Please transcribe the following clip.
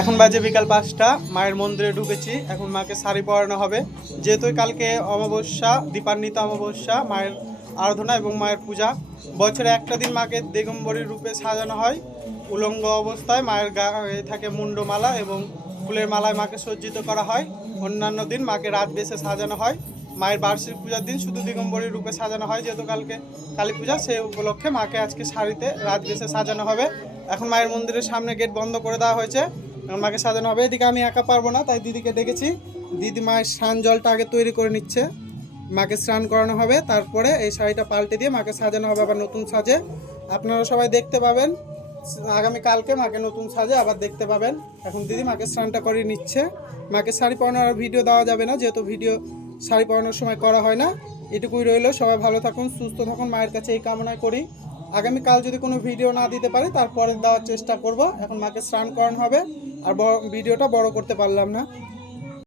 এখন বাজে বিকাল 5টা। মায়ের মন্দিরে ঢুকেছি। এখন মাকে শাড়ি পরানো হবে, যেহেতু কালকে অমাবস্যা, দীপান্বিতা অমাবস্যা, মায়ের আরাধনা এবং মায়ের পূজা। বছরে একটা দিন মাকে দিগম্বরীর রূপে সাজানো হয়। উলঙ্গ অবস্থায় মায়ের গায়ে থাকে মুন্ডমালা এবং ফুলের মালায় মাকে সজ্জিত করা হয়। অন্যান্য দিন মাকে রাজবেশে সাজানো হয়। মায়ের বার্ষিক পূজার দিন শুধু দিগম্বরীর রূপে সাজানো হয়, যেহেতু কালকে কালী পূজা, সেই উপলক্ষে মাকে আজকে শাড়িতে রাজবেশে সাজানো হবে। এখন মায়ের মন্দিরের সামনে গেট বন্ধ করে দেওয়া হয়েছে, মাকে সাজানো হবে। এদিকে আমি একা পারবো না, তাই দিদিকে ডেকেছি। দিদি মায়ের স্নান জলটা আগে তৈরি করে নিচ্ছে, মাকে স্নান করানো হবে, তারপরে এই শাড়িটা পাল্টে দিয়ে মাকে সাজানো হবে আবার নতুন সাজে। আপনারা সবাই দেখতে পাবেন আগামীকালকে মাকে নতুন সাজে আবার দেখতে পাবেন। এখন দিদি মাকে স্নানটা করিয়ে নিচ্ছে। মাকে শাড়ি পরানোর ভিডিও দেওয়া যাবে না, যেহেতু ভিডিও শাড়ি পরানোর সময় করা হয় না। এটুকুই রইল, সবাই ভালো থাকুন, সুস্থ থাকুন, মায়ের কাছে এই কামনাই করি। আগামীকাল যদি কোনো ভিডিও না দিতে পারি তারপরে দেওয়ার চেষ্টা করব। এখন মাকে স্নান করানো হবে, আর ভিডিওটা বড় করতে পারলাম না।